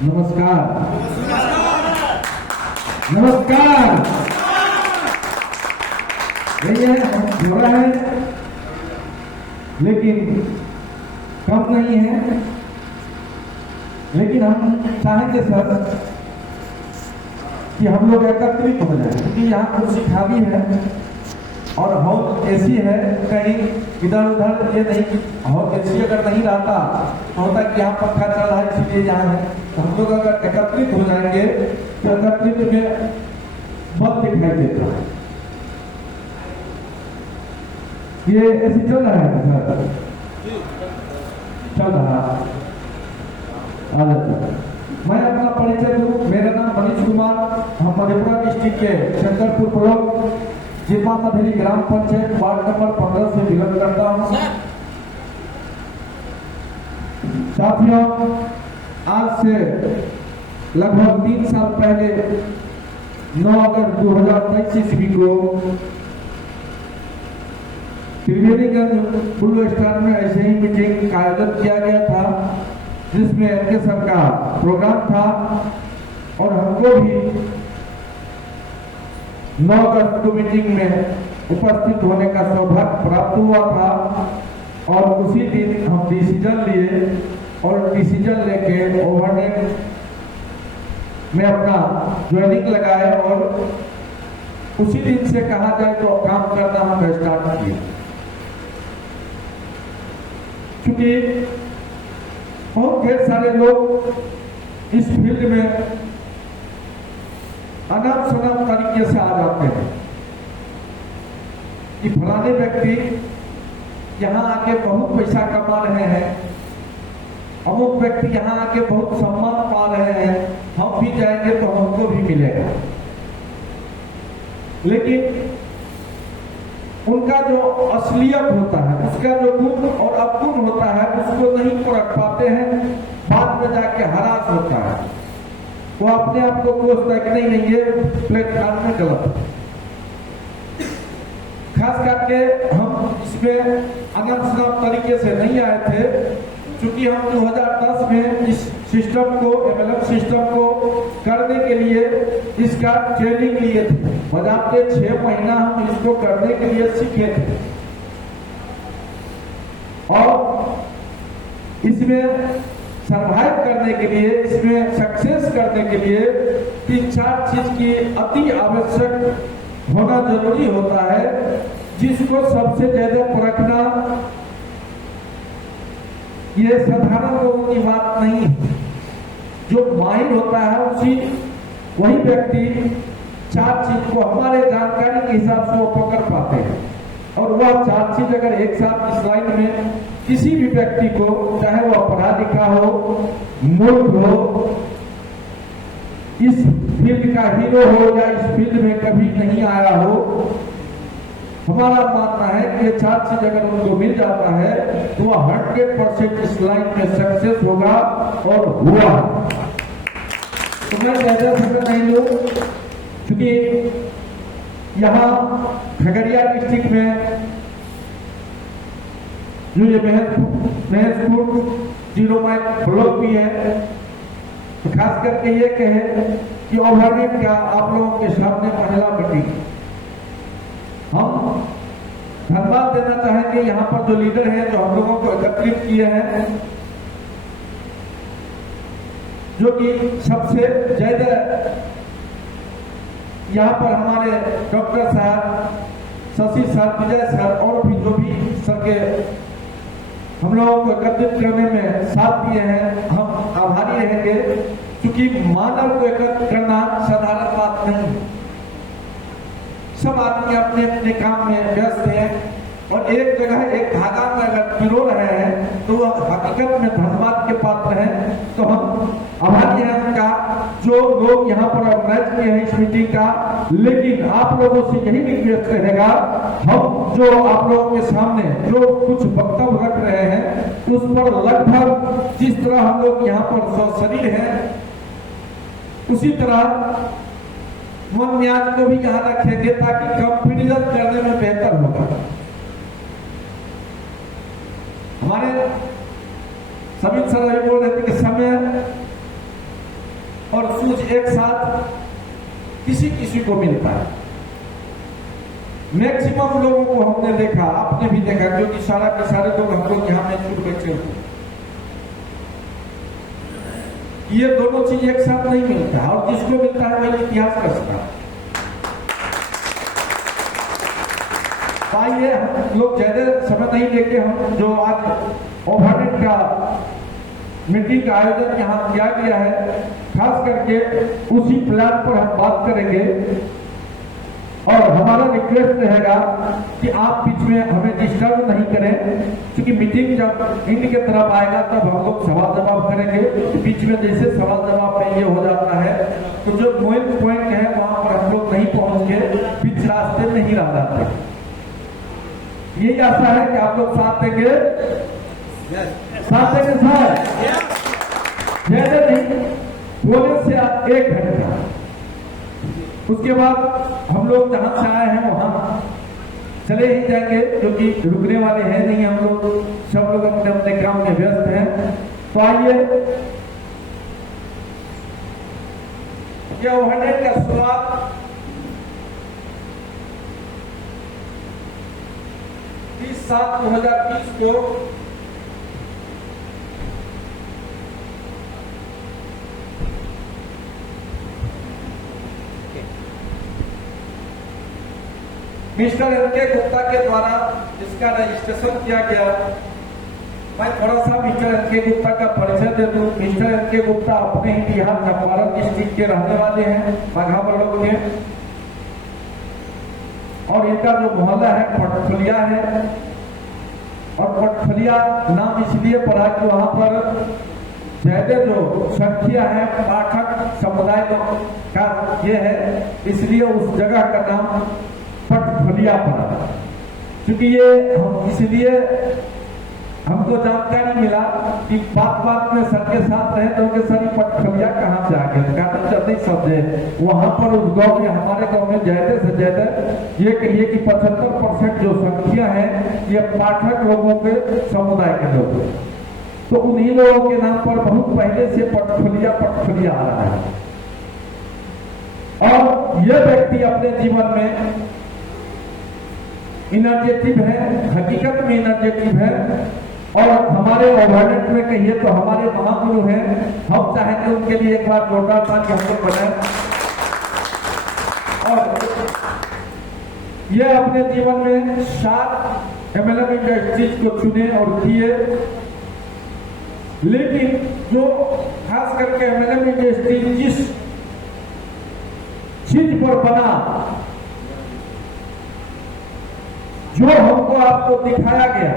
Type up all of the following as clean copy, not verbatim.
नमस्कार। नमस्कार। हम थोड़ा है लेकिन कम नहीं है, लेकिन हम चाहेंगे सर कि हम लोग एकत्रित हो जाए, क्योंकि यहाँ कुर्सी खाली है और हॉल एसी है, कहीं इधर उधर ये नहीं। हॉल एसी अगर नहीं रहता तो होता कि यहाँ पंखा चल रहा है इसलिए यहाँ है। तो हम लोग अगर एकत्रित हो जाएंगे तो एकत्रित में बल दिखाई देता है। ये एसी चल रहा है, चल रहा है। मैं अपना परिचय दूं। मेरा नाम मनीष कुमार, हम मधेपुरा डिस्ट्रिक्ट के शंकरपुर ब्लॉक जिपा मधेली ग्राम पंचायत वार्ड नंबर 15 से बिलोंग करता हूँ। साथियों, आज से लगभग 3 साल पहले 9 अगस्त 2023 ईस्वी को त्रिवेणीगंज ब्लू स्टार में ऐसे ही मीटिंग का आयोजन किया गया था, जिसमें एनके सर का प्रोग्राम था और हमको भी 9 अगस्त को मीटिंग में उपस्थित होने का सौभाग्य प्राप्त हुआ था। और उसी दिन हम डिसीजन लिए और डिसीजन लेके ओवरनेट में अपना ज्वाइनिंग लगाए और उसी दिन से कहा जाए तो काम करना हम स्टार्ट किए। क्योंकि बहुत ढेर सारे लोग इस फील्ड में अनाप शनाप तरीके से आ जाते हैं कि फलाने व्यक्ति यहाँ आके बहुत पैसा कमा रहे हैं, अमुक व्यक्ति यहाँ आके बहुत सम्मान पा रहे हैं, हम भी जाएंगे तो हमको भी मिलेगा। लेकिन उनका जो असलियत होता है, उसका जो गुण और अवगुण होता है, उसको नहीं को रख पाते हैं। बाद में जाके हरास होता है, वो अपने आप को कोसता है कि नहीं नहीं ये प्लेटफॉर्म में गलत है। खास करके हम इसमें अनाप तरीके से नहीं आए थे, क्योंकि हम 2010 में इस सिस्टम को, एमएलएम सिस्टम को करने के लिए इसका ट्रेनिंग लिए थे। बजाते 6 महीना हम इसको करने के लिए सीखे थे और इसमें सरवाइव करने के लिए, इसमें सक्सेस करने के लिए 3-4 चीज की अति आवश्यक होना जरूरी होता है, जिसको सबसे ज्यादा परखना ये साधारण लोगों की बात नहीं है। जो माहिर होता है वही व्यक्ति 4 चीज को हमारे जानकारी के हिसाब से वो पकड़ पाते हैं। और वह 4 चीज अगर एक साथ इस लाइन में किसी भी व्यक्ति को, चाहे वो पढ़ा लिखा हो, मूर्ख हो, इस फील्ड का हीरो हो या इस फील्ड में कभी नहीं आया हो, हमारा मानना है कि ये 4 चीज अगर उनको मिल जाता है तो वह 100% इस लाइन में सक्सेस होगा और हुआ। तो मैं ज्यादा समय नहीं लूं, क्योंकि यहाँ खगड़िया डिस्ट्रिक्ट में जो ये महजपुर 0 माइल ब्लॉक भी है, तो खास करके ये कहे कि ओवरनेट का आप लोगों के सामने पहला मीटिंग। हम धन्यवाद देना चाहेंगे यहाँ पर जो लीडर हैं, जो हम लोगों को एकत्रित किए हैं, जो कि सबसे ज्यादा यहाँ पर हमारे डॉक्टर साहब, शशि सर, विजय सर और भी जो भी सर के हम लोगों को एकत्रित करने में साथ दिए हैं, हम आभारी रहेंगे। क्योंकि मानव को एकत्र करना साधारण बात नहीं। सब आदमी अपने अपने काम में व्यस्त हैं और एक जगह एक धागा में अगर पिरो रहे हैं तो वह हकीकत में धन्यवाद के पात्र हैं। तो हम आभारी हैं उनका, जो लोग यहाँ पर ऑर्गेनाइज किए हैं इस मीटिंग का। लेकिन आप लोगों से यही रिक्वेस्ट रहेगा, हम जो आप लोगों के सामने जो कुछ वक्तव्य रख रहे हैं उस पर लगभग जिस तरह हम लोग यहाँ पर सशरीर हैं, उसी तरह मन न्याज को भी यहाँ रखेंगे ताकि कंपेरिजन करने में बेहतर होगा। हमारे सभी सर बोल रहे थे कि समय एक साथ किसी किसी को मिलता है। मैक्सिमम लोगों को हमने देखा, आपने भी देखा, क्योंकि सारा के सारे लोग हम लोग यहाँ में छूट बैठे हुए, ये दोनों चीज एक साथ नहीं मिलता, और जिसको मिलता है वही इतिहास रचता है। आइए हम लोग ज्यादा समय नहीं लेके हम जो आज ओवरनेट का मीटिंग का आयोजन यहाँ किया गया है, खास करके उसी प्लान पर हम बात करेंगे। और हमारा रिक्वेस्ट रहेगा कि आप बीच में हमें डिस्टर्ब नहीं करें, क्योंकि मीटिंग जब इंड के तरफ आएगा तब हम लोग सवाल जवाब करेंगे। बीच में जैसे सवाल जवाब में ये हो जाता है तो जो मेन पॉइंट है वहां पर हम लोग नहीं पहुंच के बीच रास्ते में ही रह जाते हैं। यही आशा है कि आप लोग साथ देंगे, साथ देंगे सर, ज्यादा नहीं, बोले से आप 1 घंटा, उसके बाद हम लोग जहां से आए हैं वहां चले ही जाएंगे, क्योंकि रुकने वाले हैं नहीं हम लोग, सब लोग अपने अपने काम में व्यस्त हैं। तो आइए ये ओवरनेट का शुरुआत 30/7/2020 को मिस्टर एन.के. गुप्ता के द्वारा इसका रजिस्ट्रेशन किया गया। मैं थोड़ा सा मिस्टर एन.के. गुप्ता का परिचय दे दूं। Mister NK. गुप्ता अपने ही बिहार चंपारण डिस्ट्रिक्ट के रहने वाले हैं, बाघाबलोग के, और इनका जो मोहल्ला है पटखलिया है, और पटखलिया नाम इसलिए पड़ा कि वहां पर ज्यादा जो संख्या है पाठक समुदाय का ये है, इसलिए उस जगह का नाम पटखलिया पड़ा। क्योंकि ये हम इसलिए हमको जानकारी मिला कि बात बात में सर के साथ रहे तो उनके सर पटखलिया कहाँ से आ गए, नहीं समझे। वहां पर उस गांव में, हमारे गांव में ज्यादा से ज्यादा ये कहिए कि 75% जो संख्या है ये पाठक लोगों के समुदाय के लोग, तो उन्हीं लोगों के नाम पर बहुत पहले से पटखलिया आ रहा है। और यह व्यक्ति अपने जीवन में इनर्जेटिव है, हकीकत में इनर्जेटिव है, और हमारे ओवरनेट में कहिए तो हमारे महागुरु हैं। हम चाहेंगे उनके लिए एक बार जोरदार ताली हम लोग बनाएं। और ये अपने जीवन में 7 MLM इंडस्ट्रीज को चुने और किए, लेकिन जो खास करके MLM इंडस्ट्री जिस चीज पर बना, जो हमको आपको दिखाया गया,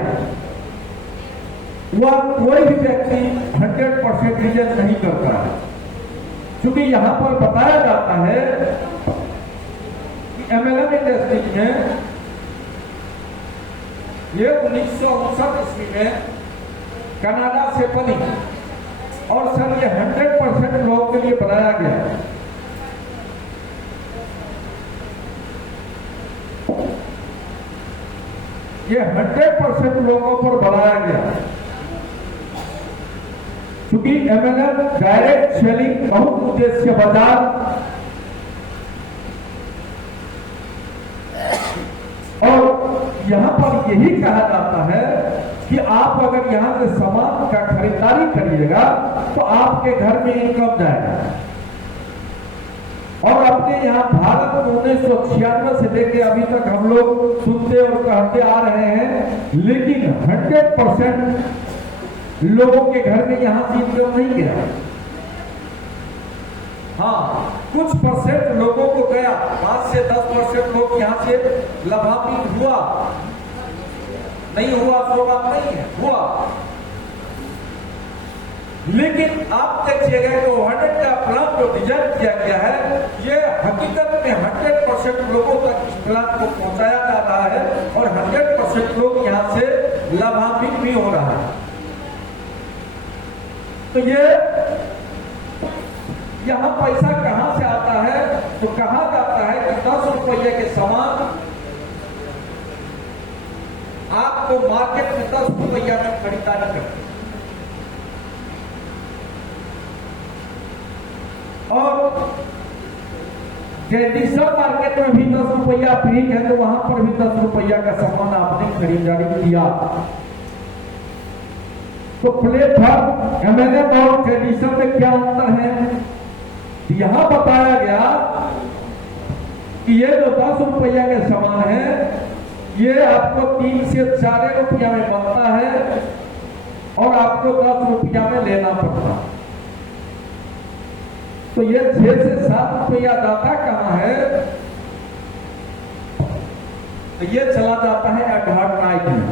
वह कोई भी व्यक्ति 100% रिजेक्ट नहीं करता है। क्योंकि यहां पर बताया जाता है कि MLM इंडस्ट्री में ये 1959 ईस्वी में कनाडा से बनी, और सर ये 100% लोगों के लिए बनाया गया। ये 100% लोगों पर बनाया गया, क्योंकि MLM डायरेक्ट सेलिंग बहुत उद्देश्य बाजार, और यहां पर यही कहा जाता है कि आप अगर यहां से सामान का खरीदारी करिएगा तो आपके घर में इनकम जाएगा। और अपने यहाँ भारत में 1996 से लेकर अभी तक हम लोग सुनते और कहते आ रहे हैं, लेकिन 100% लोगों के घर में यहाँ से इनकम नहीं गया। हाँ, कुछ परसेंट लोगों को गया, 5 से 10% लोग यहाँ से लाभान्वित हुआ, नहीं हुआ तो बात नहीं है, हुआ। लेकिन आप देखिएगा कि ओवरनेट का प्लान जो डिजाइन किया गया है, ये हकीकत में 100% लोगों तक इस प्लान को पहुंचाया जा रहा है, और 100% लोग यहाँ से लाभान्वित भी हो रहा है। तो ये यहाँ पैसा कहां से आता है, तो कहा जाता है कि 10 रुपये के सामान आपको मार्केट में 10 रुपया में खरीदारी करते, और ट्रेडिशनल मार्केट में भी 10 रुपया फ्री है, तो वहां पर भी 10 रुपया का सामान आपने खरीदारी किया। तो प्लेटफॉर्म एमएलएम और ट्रेडिशनल में क्या अंतर है? यहां बताया गया कि ये जो 10 रुपया के सामान है, ये आपको 3 से 4 रुपया में बनता है और आपको 10 रुपया में लेना पड़ता है। तो ये 6 से 7 रुपया जाता कहां है? तो ये चला जाता है एडवर्टाइज में।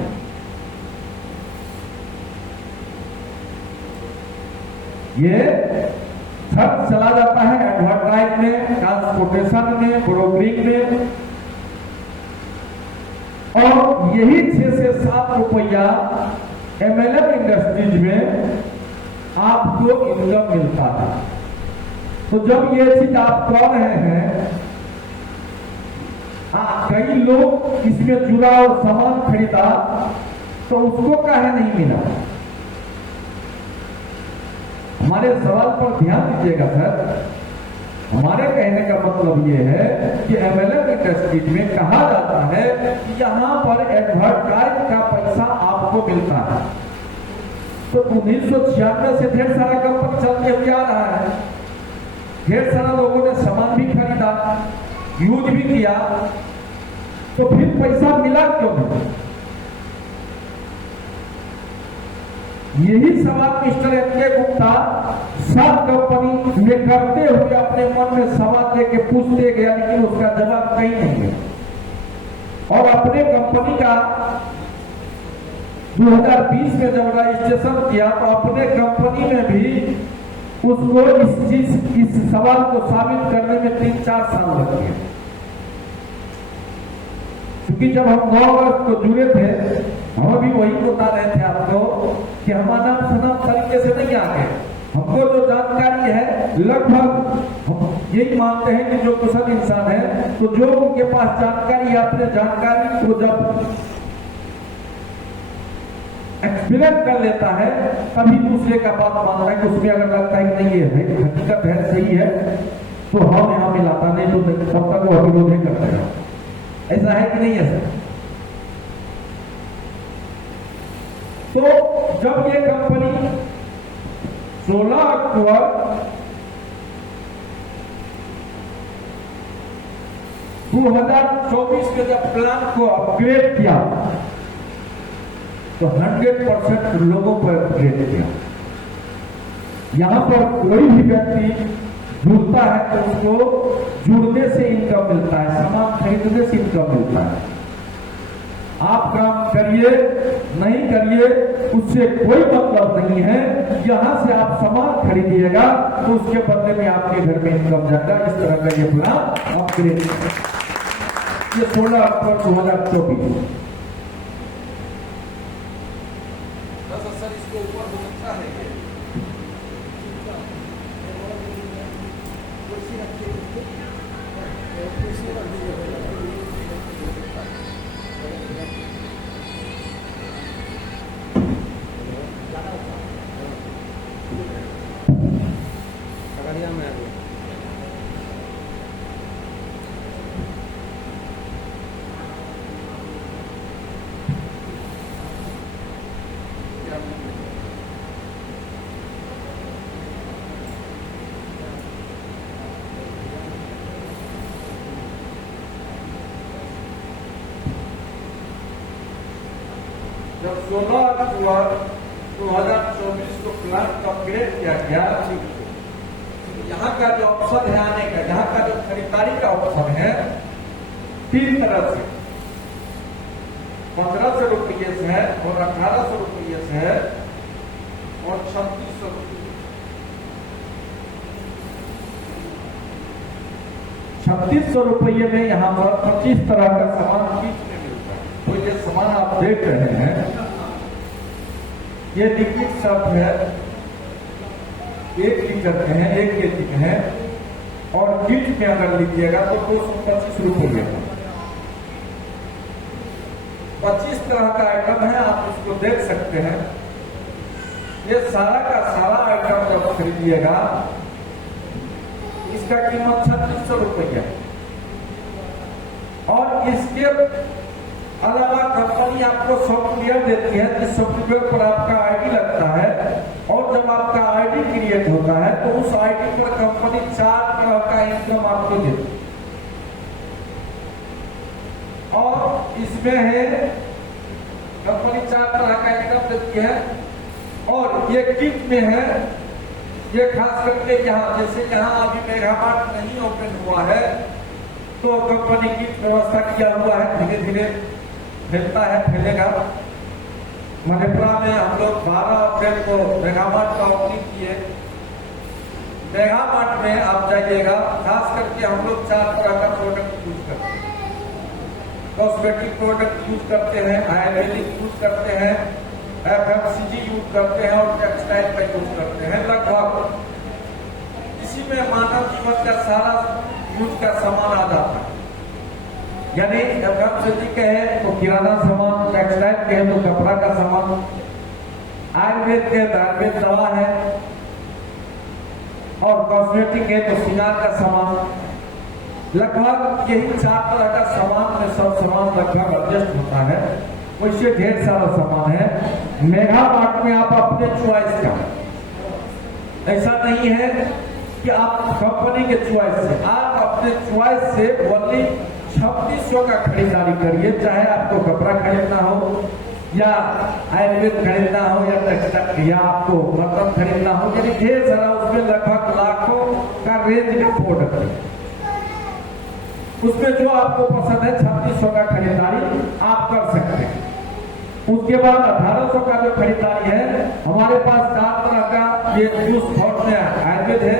ये खर्च चला जाता है एडवर्टाइज में, ट्रांसपोर्टेशन में, ब्रोकरिंग में, और यही 6 से 7 रुपया एमएलएम इंडस्ट्रीज में आपको इनकम मिलता है। तो जब ये चीज आप कर रहे हैं, कई लोग इसमें जुड़ा और सामान खरीदा, तो उसको काहे नहीं मिला? हमारे सवाल पर ध्यान दीजिएगा सर। हमारे कहने का मतलब ये है कि एमएलएम इंडस्ट्रीज में कहा जाता है कि यहाँ पर एडवर्टाइज का पैसा आपको मिलता है। तो 1996 से ढेर सारा कंपनी चलते हुए आ रहा है, ढेर सारा लोगों ने सामान भी खरीदा, यूज भी किया, तो फिर पैसा मिला क्यों नहीं? यही सवाल मिस्टर एम.के. गुप्ता सब कंपनी में करते हुए अपने मन में सवाल लेके पूछते गया, लेकिन उसका जवाब कहीं नहीं है। और अपने कंपनी का 2020 में जब रजिस्ट्रेशन किया, तो अपने कंपनी में भी उसको इस सवाल को साबित करने में 3-4 साल लग गए। क्योंकि जब हम 9 अगस्त को जुड़े थे, हम भी वही बता रहे थे आपको कि हमारा नाम सनम तरीके से नहीं आ गए। हमको जो जानकारी है, लगभग हम यही मानते हैं कि जो कुशल इंसान है, तो जो उनके पास जानकारी है, अपने जानकारी को जब एक्सपीरियंस कर लेता है, तभी दूसरे का बात मानता है कि उसमें अगर लगता है कि नहीं है हकीकत है, सही है, तो हम यहाँ मिलाता, नहीं तो तब तक वो विरोध नहीं करता है। ऐसा है कि नहीं है सर? तो जब ये कंपनी 16 अक्टूबर 2024 के जब प्लान को अपग्रेड किया, तो 100% लोगों पर अपग्रेड किया। यहां पर कोई भी व्यक्ति जुड़ता है तो उसको जुड़ने से इनकम मिलता है, सामान खरीदने से इनकम मिलता है। आप काम करिए नहीं करिए उससे कोई मतलब नहीं है। यहां से आप सामान खरीदिएगा तो उसके बदले में आपके घर में इनकम जाएगा। इस तरह का ये प्लान अपग्रेड, ये 16 अक्टूबर 2024। सर इसके ऊपर हो सकता है जब 16 अक्टूबर 2024 को प्लान अपग्रेड किया गया, यहाँ का जो ऑप्शन है आने का, यहाँ का जो खरीदारी का ऑप्शन है 3 तरह से, 1500 रुपये से है और 1800 रुपये से है और 3600 रुपये। 3600 रुपये में यहाँ पर 25 तरह का सामान बीच में मिलता है। तो ये सामान आप देख रहे हैं, ये लिक्विड सर्फ है, 1 लीटर के हैं, 1 केजी के हैं, और किट में अगर लीजिएगा तो 225 रुपये। 25 तरह का आइटम है, आप इसको देख सकते हैं। ये सारा का सारा आइटम जब खरीदिएगा, इसका कीमत 3600 रुपये है। और इसके अलावा कंपनी आपको सॉफ्टवेयर देती है, जिस सॉफ्टवेयर पर आपका आईडी लगता है, और जब आपका आईडी क्रिएट होता है तो उस आईडी पर कंपनी 4 तरह का इनकम आपको देती है। और इसमें है कंपनी 4 तरह का इनकम देती है। और ये किट में है, ये खास करके यहाँ, जैसे यहाँ अभी मेगामार्ट नहीं ओपन हुआ है तो कंपनी की व्यवस्था किया हुआ है, धीरे धीरे फैलता है, फैलेगा। मधेपुरा में हम लोग 12 अप्रैल को मेगामार्ट का ओपनिंग किए। मेगामार्ट में आप जाइएगा, खास करके हम लोग 4 तरह का प्रोडक्ट यूज करते हैं। कॉस्मेटिक प्रोडक्ट यूज करते हैं, आयुर्वेदिक यूज करते हैं, FMCG यूज करते हैं और टेक्सटाइल का यूज करते हैं। लगभग इसी में मानव जीवन का सारा यूज का सामान आ जाता है। यानी FMCG कहे तो किराना सामान, टेक्सटाइल कहे तो कपड़ा का सामान, आयुर्वेद कहे तो आयुर्वेद दवा है, और कॉस्मेटिक है तो श्रृंगार का सामान। लगभग यही 4 तरह का सामान में सब सामान लगभग एडजस्ट होता है। वैसे ढेर सारा सामान है। मेगामार्ट में आप अपने चॉइस का, ऐसा नहीं है कि आप कंपनी के चॉइस से, आप अपने चॉइस से ओनली 3600 का खरीदारी करिए। चाहे आपको कपड़ा खरीदना हो या आयुर्वेद खरीदना हो या टेक्सटाइल या आपको बर्तन खरीदना हो, यानी ढेर सारा उसमें लगभग लाखों का रेंज का प्रोडक्ट है। उसमें जो आपको पसंद है 3600 का खरीदारी आप कर सकते हैं। उसके बाद 1800 का जो खरीदारी है, हमारे पास 4 तरह का ये जूस फॉर्म में आयुर्वेद है,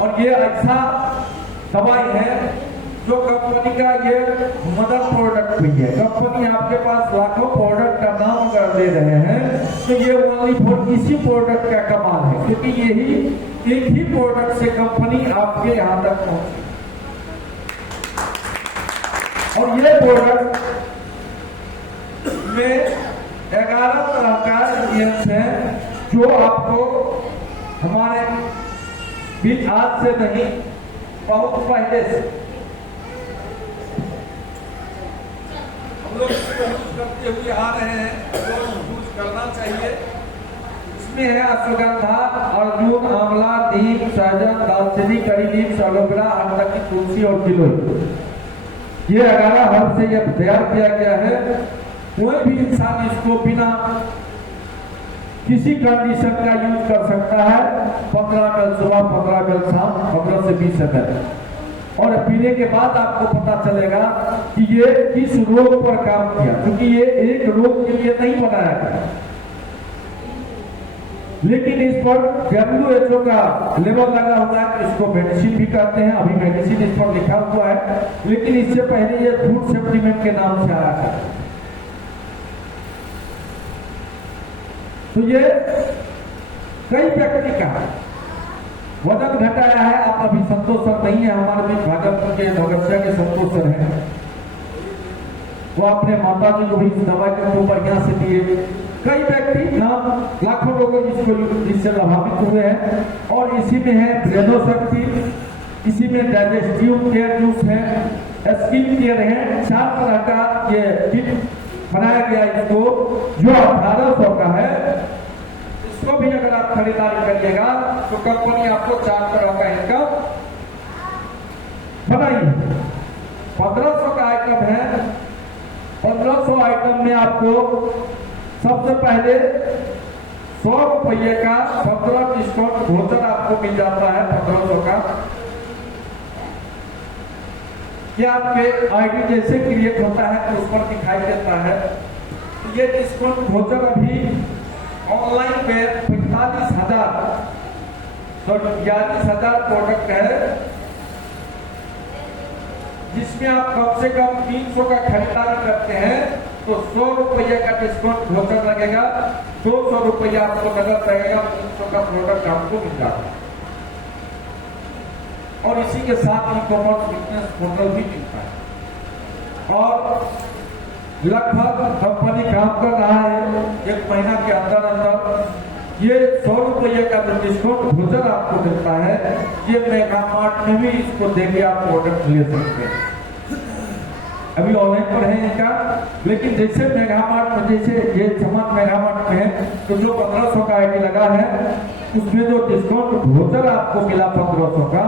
और ये अच्छा दवाई है जो कंपनी का ये मदर प्रोडक्ट भी है। कंपनी आपके पास लाखों प्रोडक्ट का नाम कर दे रहे हैं, तो ये ओनली फॉर इसी प्रोडक्ट का कमाल है, क्योंकि यही एक ही प्रोडक्ट से कंपनी आपके यहाँ तक पहुंची। और ये प्रोडक्ट में 11 तरह का इंग्रेडिएंट्स हैं, जो आपको हमारे बीच आज से नहीं, बहुत पहले से हम लोग यूज करते हुए आ रहे हैं, जो यूज करना चाहिए। इसमें है अश्वगंधा, अर्जुन, आंवला, नीम, सहजन, दालचीनी, करी लीव्स, एलोवेरा, अदरक, तुलसी और गिलोय। ये 11 हर्ब से यह तैयार किया गया है। कोई भी इंसान इसको बिना किसी कंडीशन का यूज कर सकता है। 15 ml सुबह, 15 ml शाम, 15 से 20 ml, और पीने के बाद आपको पता चलेगा कि ये किस रोग पर काम किया, क्योंकि ये एक रोग के लिए नहीं बनाया गया, लेकिन इस पर WHO का लेवल लगा हुआ है। इसको मेडिसिन भी कहते हैं। अभी मेडिसिन इस पर लिखा हुआ है, लेकिन इससे पहले ये फूड सप्लीमेंट के नाम से आया था। तो ये कई व्यक्ति का वजन घटाया है। आप अभी संतोष सर नहीं है हमारे बीच, भागलपुर के भगतसिया के संतोष सर हैं, वो अपने माता जी को भी इस दवा को बढ़िया से दिए। कई व्यक्ति नाम, लाखों लोग इससे लाभान्वित हुए हैं। और इसी में है ब्रेनो शक्ति, इसी में डाइजेस्टिव केयर जूस है, स्किन केयर है। 4 तरह का ये किट बनाया गया इसको, जो 1800 का है। इसको भी अगर आप खरीदारी करिएगा तो कंपनी आपको 4 तरह का इनकम बनाई। 1500 का आइटम है। 1500 आइटम में आपको सबसे पहले 100 रुपये का 15 डिस्काउंट वोचर आपको मिल जाता है। 1500 का ये आपके आईडी जैसे क्रिएट होता है तो उस पर दिखाई देता है। तो ये डिस्काउंट वोचर अभी ऑनलाइन पे 42,000 प्रोडक्ट है, जिसमें आप कम से कम 300 का खरीदारी करते हैं तो 100 रुपये का डिस्काउंट वोचर लगेगा। 200 रुपया आपको नगद लगेगा। 300 का प्रोडक्ट आपको मिल जाता है। और इसी के साथ ई-कॉमर्स बिजनेस पोर्टल भी मिलता है। और लगभग कंपनी काम कर रहा है 1 महीना के अंदर अंदर ये 100 रुपये का जो डिस्काउंट वोचर आपको मिलता है, ये मेगामार्ट में भी इसको देके आप प्रोडक्ट ले सकते हैं। अभी ऑनलाइन पर है इनका। लेकिन जैसे मेगामार्ट में, जैसे ये सामान मेगामार्ट में है, तो जो 1500 का आईडी लगा है उसमें जो डिस्काउंट वोचर आपको मिला 1500 का,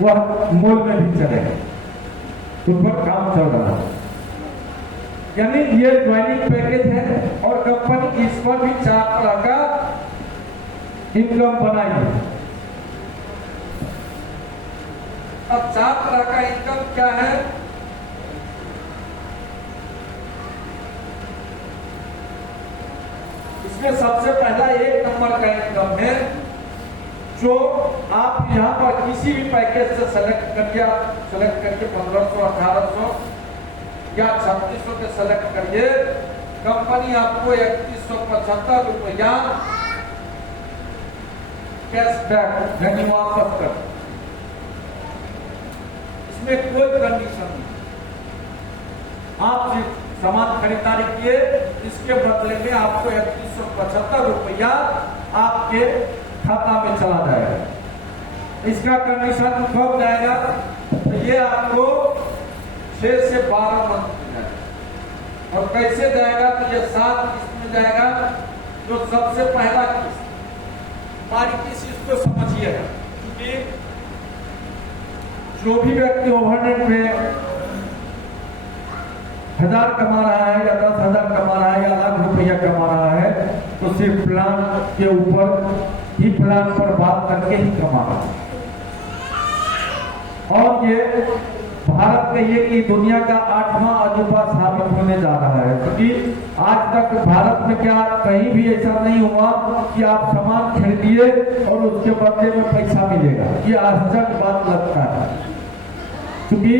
वह मॉल में भी चलेगा, उस पर काम चल रहा है। यानी ये ज्वाइनिंग पैकेज है और कंपनी इस पर भी 4 तरह का इनकम बनाई है। अब 4 तरह का इनकम क्या है? इसमें सबसे पहला 1 नंबर का इनकम है, जो आप यहां पर किसी भी पैकेज से सेलेक्ट करके 1500, 1800 या 3600 के सेलेक्ट करिए, कंपनी आपको 3175 रुपया कैशबैक यानी वापस कर। इसमें कोई कंडीशन नहीं, आप सामान खरीदारी किए, इसके बदले में आपको 3175 रुपया आपके खाता में चला जाएगा। इसका कंडीशन कब जाएगा? तो ये आपको 6 से 12 मंथ में जाएगा। और कैसे जाएगा? तो ये 7 किस्त में जाएगा। जो सबसे पहला किस्त, बारीकी से इसको समझिएगा, क्योंकि जो भी व्यक्ति ओवरनेट में 1000 कमा रहा है या 10,000 कमा रहा है या लाख रुपया कमा रहा है, तो सिर्फ प्लान के ऊपर ही, प्लान पर बात करके ही कमा रहा है। और ये भारत में ये कि दुनिया का 8वां अजूबा साबित होने जा रहा है, क्योंकि आज तक भारत में क्या कहीं भी ऐसा नहीं हुआ कि आप सामान खरीदिए और उसके बदले में पैसा मिलेगा। ये आश्चर्य बात लगता है, क्योंकि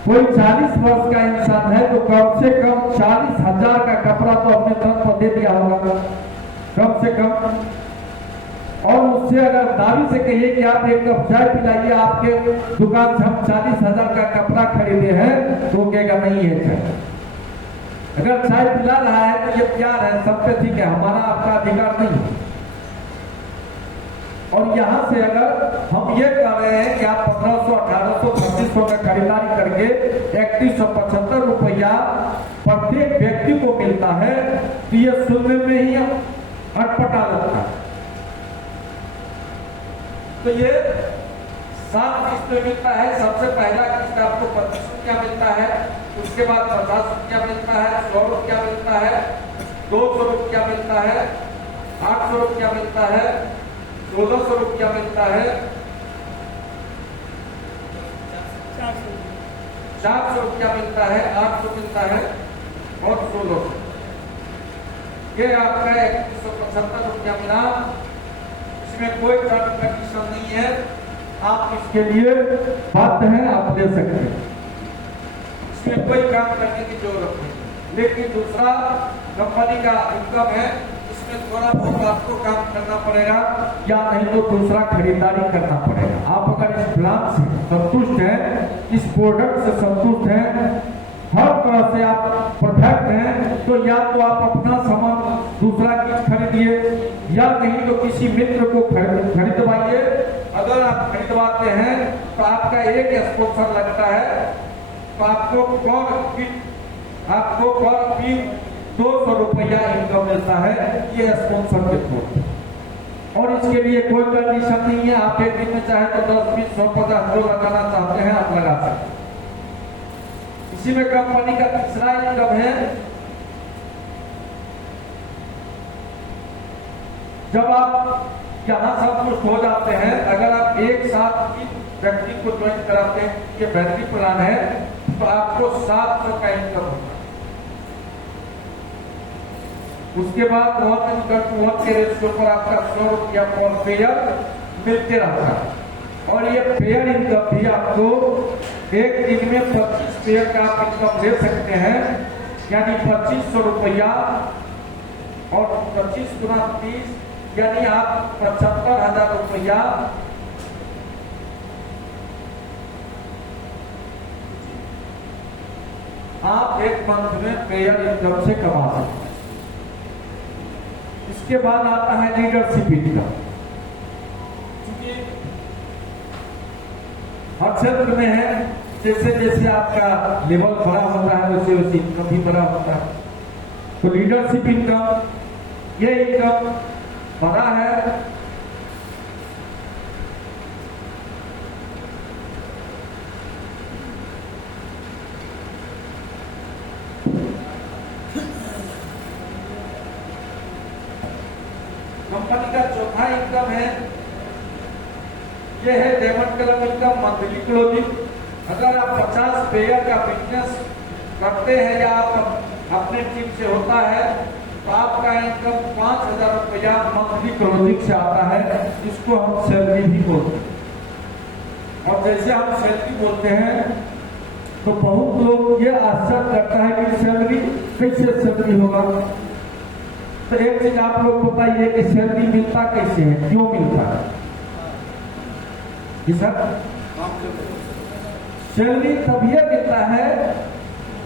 कोई 40 वर्ष का इंसान है तो कम से कम 40,000 का कपड़ा तो अपने तन पर दे दिया होगा कम से कम। और उससे अगर दावी से कहिए कि आप एक कप चाय पिलाइए, आपके दुकान से हम 40,000 का कपड़ा खरीदे हैं, तो कहेगा नहीं है चाय। अगर चाय पिला रहा है तो ये प्यार है, सब पे ठीक है, हमारा आपका अधिकार नहीं है। और यहां से अगर हम ये कर रहे हैं कि आप 1500, 1800, 2500 का खरीदारी करके 3175 रुपया प्रत्येक व्यक्ति को मिलता है, तो ये सुनने में ही अटपटा लगता है। तो ये 7 किस्त में मिलता है। सबसे पहला किस्त आपको 25 रुपया मिलता है, उसके बाद 50 रुपया मिलता है, 100 रुपया मिलता है, 200 रुपया मिलता है, 800 रुपया मिलता है, 1400 रुपया मिलता है, 400 रुपया मिलता है, 800 मिलता है और 1600। ये आपका 3175 रुपया मिला। इसमें कोई कंडीशन नहीं है, आप इसके लिए बाध्य हैं, आप ले सकते हैं, इसमें कोई काम करने की जरूरत नहीं। लेकिन दूसरा कंपनी का इनकम है, इसमें थोड़ा बहुत आपको काम करना पड़ेगा या नहीं तो दूसरा खरीदारी करना पड़ेगा। आप अगर इस प्लान से संतुष्ट हैं, इस प्रोडक्ट से संतुष्ट हैं, हर तरह से आप परफेक्ट हैं, तो या तो आप अपना सामान दूसरा चीज खरीदिए या नहीं तो किसी मित्र को खरीदवाइए। अगर आप खरीदवाते हैं तो आपका एक स्पॉन्सर लगता है, तो आपको पर पीस 200 रुपया इनकम मिलता है, ये स्पॉन्सर के थ्रू। और इसके लिए कोई कंडीशन नहीं है, आप एक दिन में चाहे तो 10, 20, 100, 50 जो लगाना चाहते हैं आप लगा सकते हैं। इसी में कंपनी का तीसरा इनकम है, जब आप यहां संतुष्ट हो जाते हैं, अगर आप एक साथ व्यक्ति को ज्वाइन कराते हैं, ये बैटरी प्लान है, तो आपको 700 का इनकम होगा। उसके बाद 1:1 के रेशियो पर आपका 100 रुपया पर पेयर मिलते रहता है। और ये पेयर इनकम भी आपको एक दिन में 25 पेयर का आप इनकम ले सकते हैं, यानी 2500 रुपया और 25 गुना 30 यानी आप 75,000 रुपया आप एक मंथ में पेयर इनकम से कमा सकते हैं। इसके बाद आता है लीडरशिप इनकम। हर क्षेत्र में है, जैसे जैसे आपका लेवल बड़ा होता है वैसे वैसे इनकम भी बड़ा होता है। तो लीडरशिप इनकम, ये इनकम बड़ा है। कंपनी का चौथा इनकम है, यह है diamond club income monthly closing. अगर आप 50 पेयर का बिजनेस करते हैं या आप अपने टीम से होता है तो आपका इनकम 5,000 रुपया मंथली क्लोजिंग से आता है, जिसको हम सैलरी भी बोलते हैं। और जैसे हम सैलरी बोलते हैं तो बहुत लोग ये आश्चर्य करता है कि सैलरी कैसे सैलरी होगा। तो एक चीज आप लोग बताइए कि सैलरी मिलता कैसे है, क्यों मिलता है? सर, सैलरी तभी मिलता है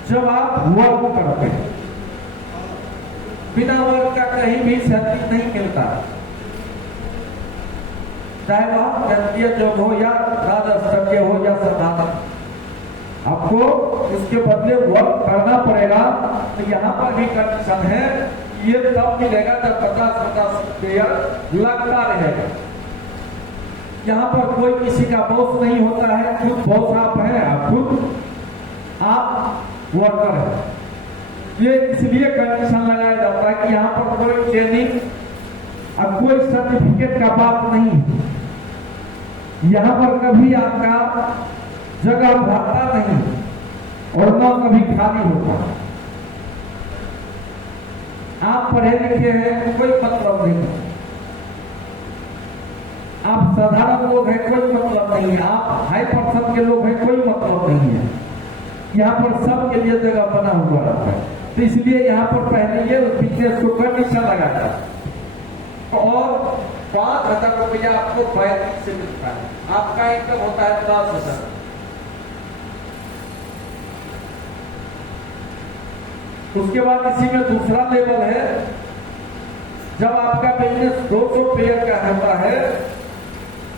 जब आप वर्क करते हैं। बिना वर्क का कहीं भी सैलरी नहीं मिलता, चाहे वह केंद्रीय जॉब हो या राज्य स्तरीय हो या साधारण, आपको उसके बदले वर्क करना पड़ेगा। तो यहाँ पर भी कंडीशन है, ये तब मिलेगा जब 50-50 पेयर लगता रहेगा। यहाँ पर कोई किसी का बॉस नहीं होता है, खुद बॉस आप हैं, आप वर्कर हैं। ये इसलिए कंडीशन लगाया जाता है कि यहाँ पर कोई ट्रेनिंग और कोई सर्टिफिकेट का बात नहीं है। यहाँ पर कभी आपका जगह भरता नहीं और न कभी खाली होता। आप पढ़े लिखे हैं, कोई मतलब नहीं है। आप साधारण लोग हैं, कोई मतलब नहीं है। आप हाई पर्सन के लोग हैं, कोई मतलब नहीं है। यहाँ पर सबके लिए जगह बना हुआ रहता है। तो इसलिए यहाँ पर पहले ये बिजनेस को कंडीशन लगाता है। और 5,000 रुपया आपको बैंक से मिलता है। आपका इनकम होता है 10,000। उसके बाद इसी में दूसरा लेवल है, जब आपका बिजनेस 200 पेयर का होता है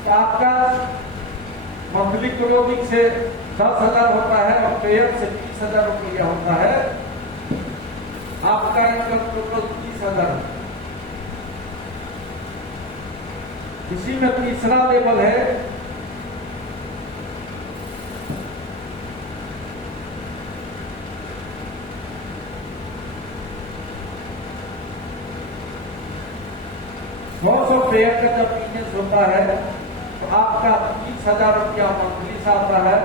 तो आपका मंथली क्लोजिंग से 10,000 होता है और पेयर से 30,000 रुपया होता है। आपका इनकम टोटल 30,000। इसी में तीसरा लेवल है, पेयर का जब बिजनेस होता है तो आपका 30,000 रुपया मंथली से आता है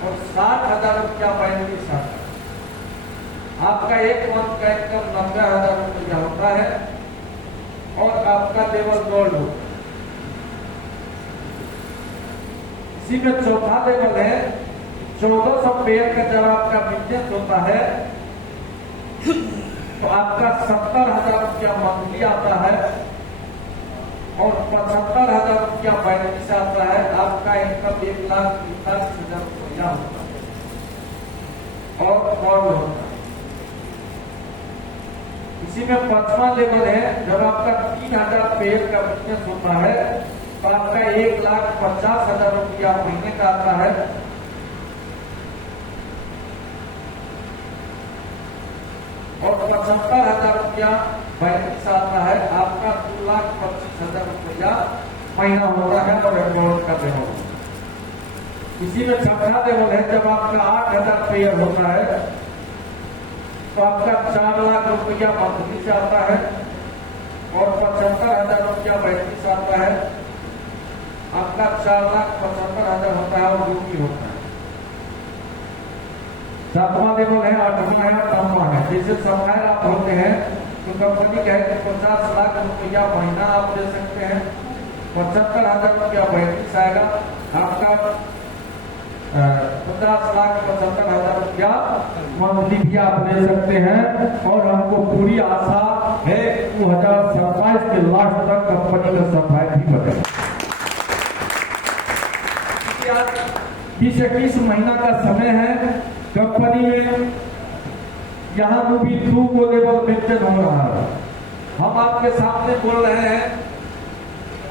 और 60,000 रुपया महीने से आता है। आपका एक मंथ का इनकम 90,000 रुपया होता है और आपका लेवल गोल्ड होता है। इसी में चौथा लेवल है, 1400 पेयर का जब आपका बिजनेस होता है तो आपका 70,000 रुपया मंथली आता है और 75,000 रुपया महीने से आता है। आपका इनकम 1,45,000 रुपया होता है और गोल्ड होता है। इसी में 5वां लेवल है, जब आपका 3,000 पेयर का बिजनेस होता है तो आपका 1,50,000 रुपया महीने का आता है और 75,000 रुपया महीने से आता है। आपका 2,25,000 रुपया महीना होता है और एम्प्लॉय का लेवल। इसी में छठा लेवल है, जब आपका 8,000 पेयर होता है तो आपका 4 लाख रुपया मंथली से आता है और 75,000 रुपया महीने से आता है। आपका 4,75,000 होता है और ड्यूटी होता है। 7वां लेवल है, 8वां है, 9वां है। जैसे सप्लायर आप होते हैं तो कंपनी कहे कि 50 लाख रुपया महीना आप दे सकते हैं, 75,000 रुपया महीने से आएगा। आपका 50,75,000 रुपया मंथली भी आप ले सकते हैं। और हमको पूरी आशा है 2027 के लास्ट तक कंपनी का सप्लायर भी बनेगा। 20-21 महीना का समय है। कंपनी में यहाँ भी 2 को लेवल मेंटेन हो रहा है। हम आपके सामने बोल रहे हैं,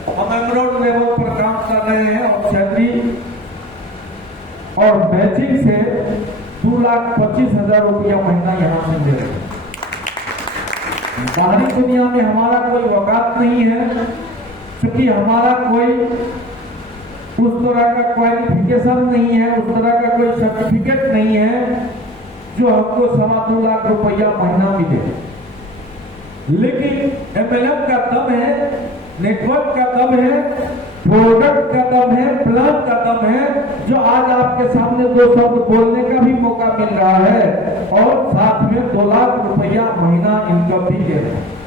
हम एमरोड लेवल पर काम कर रहे हैं और सैलरी और मैचिंग से 2,25,000 रुपया महीना यहाँ से दे रहे हैं। बाहरी दुनिया में हमारा कोई औकात नहीं है, क्योंकि हमारा कोई उस तरह का क्वालिफिकेशन नहीं है, उस तरह का कोई सर्टिफिकेट नहीं है जो हमको 2.25 लाख रुपया महीना मिले। लेकिन MLM का दम है, नेटवर्क का दम है, प्रोडक्ट का दम है, प्लान का दम है, जो आज आपके सामने 2 शब्द बोलने का भी मौका मिल रहा है और साथ में 2 लाख रुपया महीना इनकम भी दे रहे हैं।